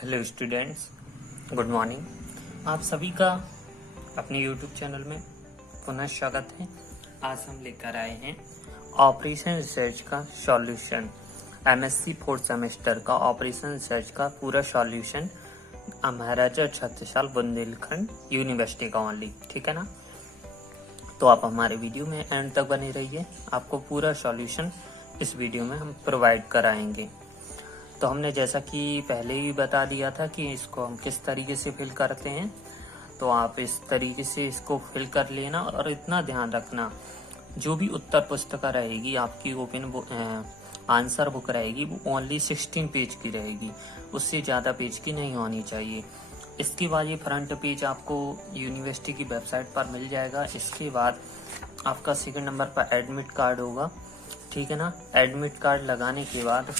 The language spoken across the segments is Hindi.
Hello students, good morning. आप सभी का अपने यूट्यूब चैनल में पुनः स्वागत है। आज हम लेकर आए हैं ऑपरेशन रिसर्च का सॉल्यूशन, एमएससी फोर्थ सेमेस्टर का ऑपरेशन रिसर्च का पूरा सॉल्यूशन, महाराजा छत्रसाल बुंदेलखंड यूनिवर्सिटी का ओनली। ठीक है ना? तो आप हमारे वीडियो में एंड तक बने रहिए, आपको पूरा सॉल्यूशन इस वीडियो में हम प्रोवाइड कराएंगे। तो हमने जैसा कि पहले ही बता दिया था कि इसको हम किस तरीके से फिल करते हैं, तो आप इस तरीके से इसको फिल कर लेना और इतना ध्यान रखना, जो भी उत्तर पुस्तिका रहेगी आपकी ओपन आंसर बुक रहेगी वो ओनली 16 पेज की रहेगी, उससे ज़्यादा पेज की नहीं होनी चाहिए। इसके बाद ये फ्रंट पेज आपको यूनिवर्सिटी की वेबसाइट पर मिल जाएगा। इसके बाद आपका सेकंड नंबर पर एडमिट कार्ड होगा, ठीक है ना? एडमिट कार्ड लगाने के बाद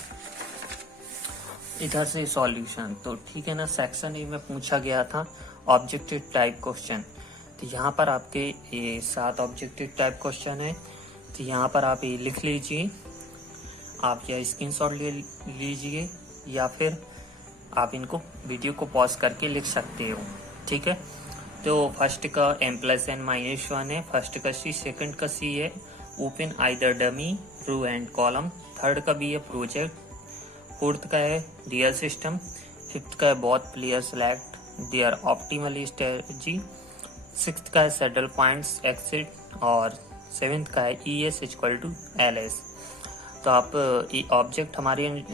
इधर से सॉल्यूशन, तो ठीक है ना। सेक्शन ए में पूछा गया था ऑब्जेक्टिव टाइप क्वेश्चन, तो यहाँ पर आपके ये 7 ऑब्जेक्टिव टाइप क्वेश्चन है। तो यहाँ पर आप ये लिख लीजिए, आप या स्क्रीनशॉट ले लीजिए या फिर आप इनको वीडियो को पॉज करके लिख सकते हो, ठीक है। तो फर्स्ट का m+n-1 है, फर्स्ट का C, सेकंड का C है open either dummy row and column, third का B है प्रोजेक्ट, फोर्थ का है रियल सिस्टम, फिफ्थ का है both player select their optimal strategy, sixth का है सेटल पॉइंट्स एक्सिट, और सेवेंथ का है ES=LS। तो आप ये ऑब्जेक्ट हमारे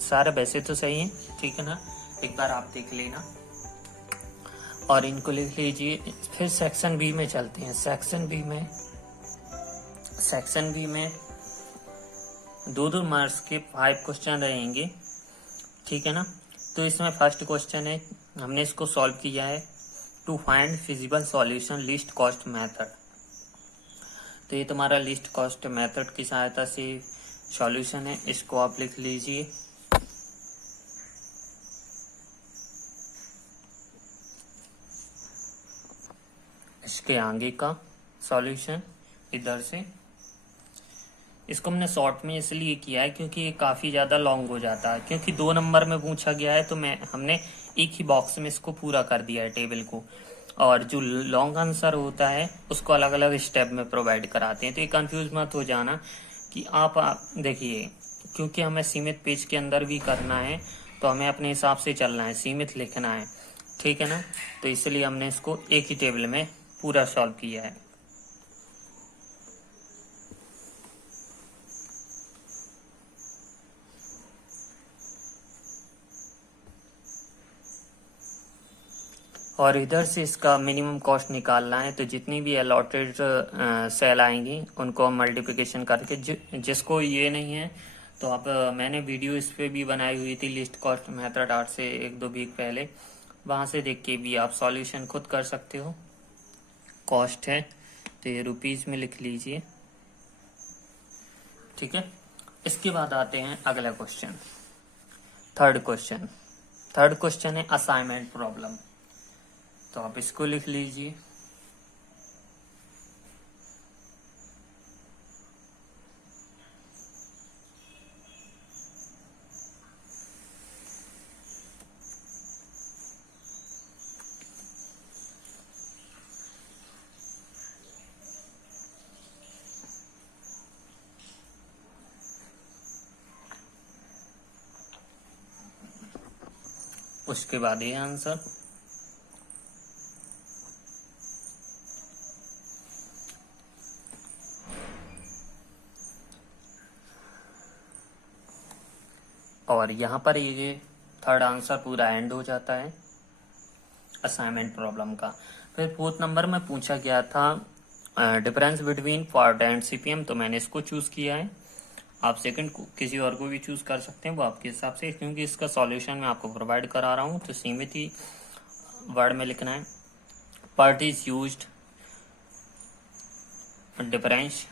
सारे वैसे तो सही हैं, ठीक है ना, एक बार आप देख लेना और इनको लिख लीजिए। फिर सेक्शन बी में चलते हैं। सेक्शन बी में 2-2 मार्क्स के 5 क्वेश्चन रहेंगे, ठीक है ना। तो इसमें फर्स्ट क्वेश्चन है, हमने इसको सॉल्व किया है, to find feasible solution least cost method. तो ये तुम्हारा लिस्ट कॉस्ट मेथड की सहायता से सॉल्यूशन है, इसको आप लिख लीजिए। इसके आगे का सॉल्यूशन इधर से, इसको हमने शॉर्ट में इसलिए किया है क्योंकि ये काफ़ी ज़्यादा लॉन्ग हो जाता है, क्योंकि 2 नंबर में पूछा गया है तो हमने एक ही बॉक्स में इसको पूरा कर दिया है टेबल को, और जो लॉन्ग आंसर होता है उसको अलग अलग स्टेप में प्रोवाइड कराते हैं। तो ये कंफ्यूज मत हो जाना कि आप देखिए, क्योंकि हमें सीमित पेज के अंदर भी करना है तो हमें अपने हिसाब से चलना है, सीमित लिखना है, ठीक है ना। तो इसलिए हमने इसको एक ही टेबल में पूरा सॉल्व किया है। और इधर से इसका मिनिमम कॉस्ट निकालना है, तो जितनी भी अलॉटेड सेल आएंगी उनको हम मल्टीप्लिकेशन करके, जिसको ये नहीं है तो आप मैंने वीडियो इस पे भी बनाई हुई थी लिस्ट कॉस्ट मेथड आज से 1-2 वीक पहले, वहां से देख के भी आप सॉल्यूशन खुद कर सकते हो। कॉस्ट है तो ये रुपीज में लिख लीजिए, ठीक है। इसके बाद आते हैं अगला क्वेश्चन, थर्ड क्वेश्चन है असाइनमेंट प्रॉब्लम, तो आप इसको लिख लीजिए। उसके बाद ये आंसर, और यहाँ पर ये थर्ड आंसर पूरा एंड हो जाता है असाइनमेंट प्रॉब्लम का। फिर फोर्थ नंबर में पूछा गया था difference between ford and CPM, तो मैंने इसको चूज किया है। आप सेकंड को किसी और को भी चूज कर सकते हैं, वो आपके हिसाब से, क्योंकि इसका सॉल्यूशन मैं आपको प्रोवाइड करा रहा हूँ तो सीमित ही वर्ड में लिखना है। Part is used difference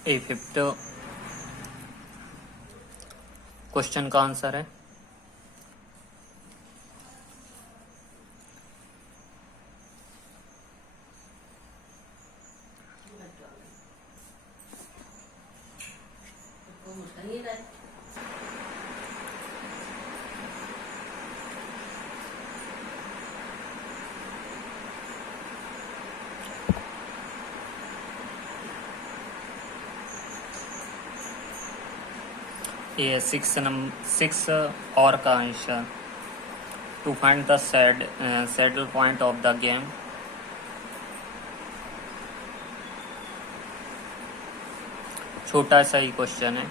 a fifth question का आंसर है ये 6 और का answer to find the saddle point of the game. छोटा सा ही क्वेश्चन है।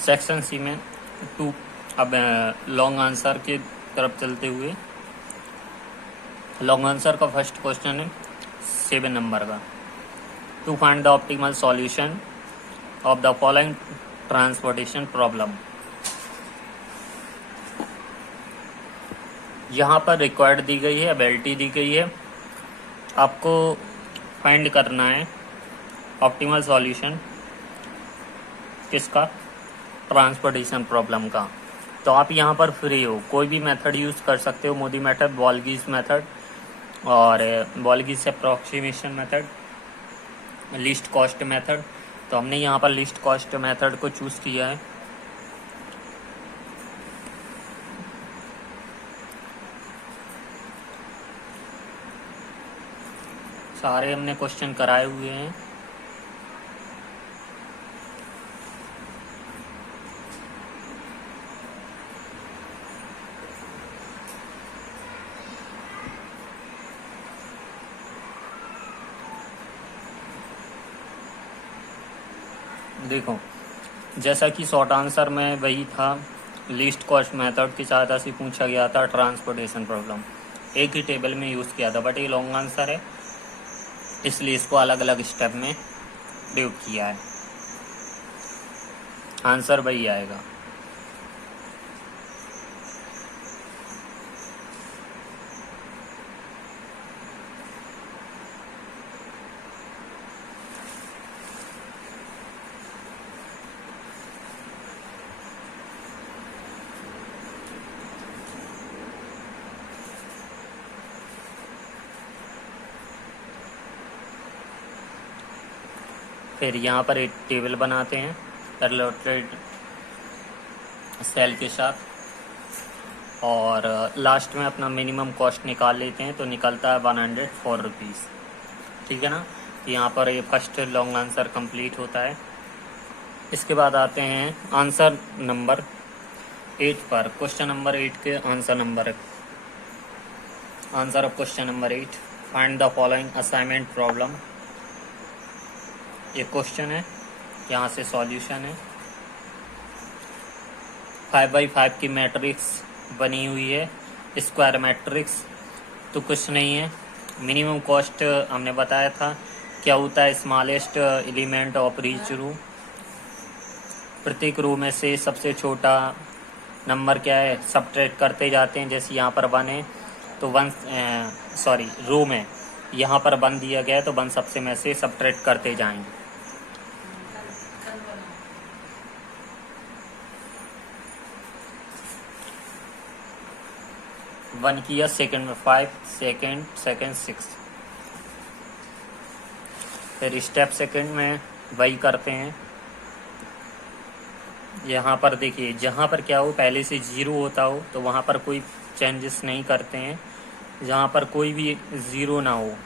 सेक्शन सी में अब लॉन्ग आंसर की तरफ चलते हुए लॉन्ग आंसर का फर्स्ट क्वेश्चन है 7 नंबर का। To find the optimal solution of the following transportation problem. यहाँ पर रिक्वायर्ड दी गई है, एबिलिटी दी गई है, आपको फाइंड करना है ऑप्टिमल सॉल्यूशन किसका, ट्रांसपोर्टेशन प्रॉब्लम का। तो आप यहाँ पर फ्री हो, कोई भी मेथड यूज़ कर सकते हो, मोदी मेथड, वॉल्गीज मेथड और वॉल्गीज approximation method, least cost method. तो हमने यहाँ पर लिस्ट कॉस्ट मेथड को चूज़ किया है। सारे हमने क्वेश्चन कराए हुए हैं। देखो, जैसा कि शॉर्ट आंसर में वही था, लिस्ट कॉस्ट मेथड की सहायता से पूछा गया था ट्रांसपोर्टेशन प्रॉब्लम, एक ही टेबल में यूज़ किया था, बट ये लॉन्ग आंसर है इसलिए इसको अलग अलग स्टेप में डिवाइड किया है। आंसर वही आएगा। फिर यहाँ पर एक टेबल बनाते हैं रिलेटेड सेल के साथ और लास्ट में अपना मिनिमम कॉस्ट निकाल लेते हैं, तो निकलता है 104 रुपीज़। ठीक है ना। तो यहाँ पर ये फर्स्ट लॉन्ग आंसर कंप्लीट होता है। इसके बाद आते हैं आंसर नंबर 8 पर। क्वेश्चन नंबर 8 के answer of question number 8, find the following assignment problem. ये क्वेश्चन है, यहाँ से सॉल्यूशन है। 5x5 की मैट्रिक्स बनी हुई है, स्क्वायर मैट्रिक्स तो कुछ नहीं है। मिनिमम कॉस्ट हमने बताया था क्या होता है, smallest element of each row. प्रत्येक रो में से सबसे छोटा नंबर क्या है, सबट्रैक्ट करते जाते हैं। जैसे यहाँ पर 1 है तो रो में यहाँ पर 1 दिया गया है तो 1 सबसे में से सबट्रैक्ट करते जाएंगे। वन किया, सेकंड में 5, सेकंड 6। फिर स्टेप सेकंड में वही करते हैं। यहाँ पर देखिए, जहाँ पर क्या हो पहले से 0 होता हो तो वहाँ पर कोई चेंजेस नहीं करते हैं। जहाँ पर कोई भी 0 ना हो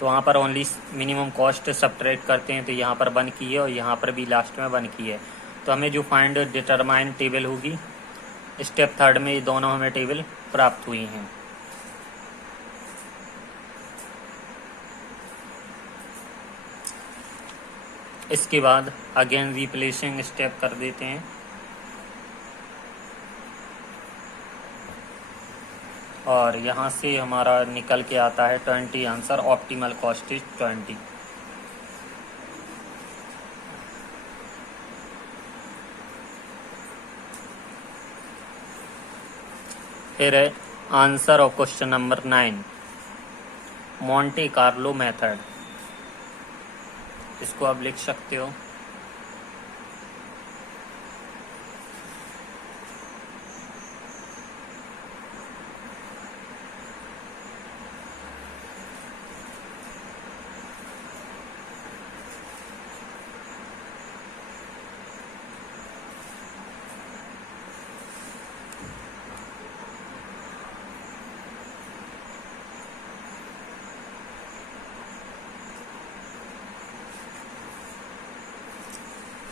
तो वहाँ पर ओनली मिनिमम कॉस्ट सबट्रैक्ट करते हैं। तो यहाँ पर 1 की है और यहाँ पर भी लास्ट में 1 की है। तो हमें जो फाइंड डिटरमाइन टेबल होगी, स्टेप थर्ड में ये दोनों हमें टेबल प्राप्त हुई हैं। इसके बाद अगेन रिप्लेसिंग स्टेप कर देते हैं और यहाँ से हमारा निकल के आता है 20 आंसर। Optimal cost is 20। फिर है answer of question number 9, Monte Carlo method. इसको आप लिख सकते हो।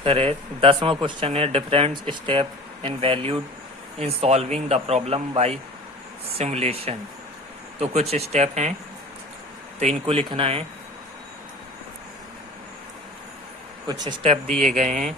फिर 10वां क्वेश्चन है different step in valued in solving the problem by simulation. तो कुछ स्टेप हैं, तो इनको लिखना है। कुछ स्टेप दिए गए हैं।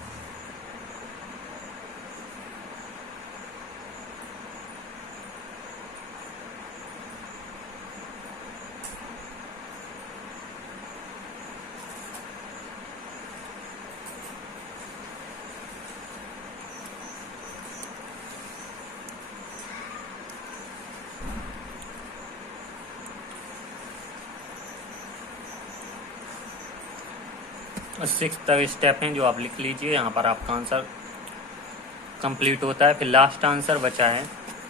सिक्स स्टेप हैं जो आप लिख लीजिए। यहाँ पर आपका आंसर कंप्लीट होता है। फिर लास्ट आंसर बचा है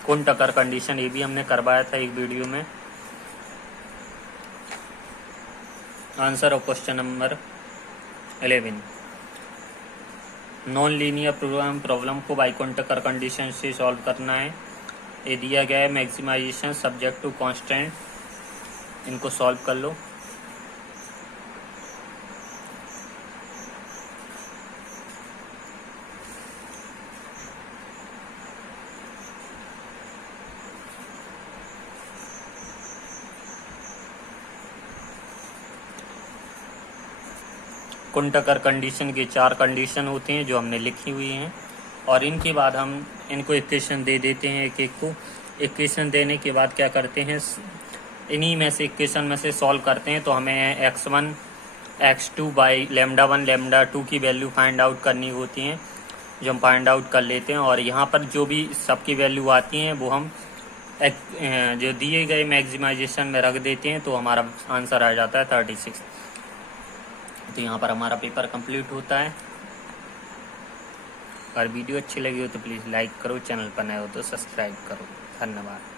कुंट अकर कंडीशन। ये भी हमने करवाया था एक वीडियो में। Answer of question number 11, non linear problem को बाय कुंट अकर कंडीशन से सॉल्व करना है। ये दिया गया है मैक्सिमाइजेशन सब्जेक्ट टू कांस्टेंट। इनको सॉल्व कर लो। कुंट अकर कंडीशन की 4 कंडीशन होती हैं जो हमने लिखी हुई हैं, और इनके बाद हम इनको इक्वेशन दे देते हैं। एक एक को इक्वेशन देने के बाद क्या करते हैं, इन्हीं में से इक्वेशन में से सॉल्व करते हैं। तो हमें x1 x2 बाई λ1 λ2 की वैल्यू फाइंड आउट करनी होती हैं, जो हम फाइंड आउट कर लेते हैं। और यहाँ पर जो भी सबकी वैल्यू आती हैं वो हम जो दिए गए मैक्सिमाइजेशन में रख देते हैं, तो हमारा आंसर आ जाता है 36। तो यहाँ पर हमारा पेपर कंप्लीट होता है। अगर वीडियो अच्छी लगी हो तो प्लीज़ लाइक करो, चैनल पर नए हो तो सब्सक्राइब करो। धन्यवाद।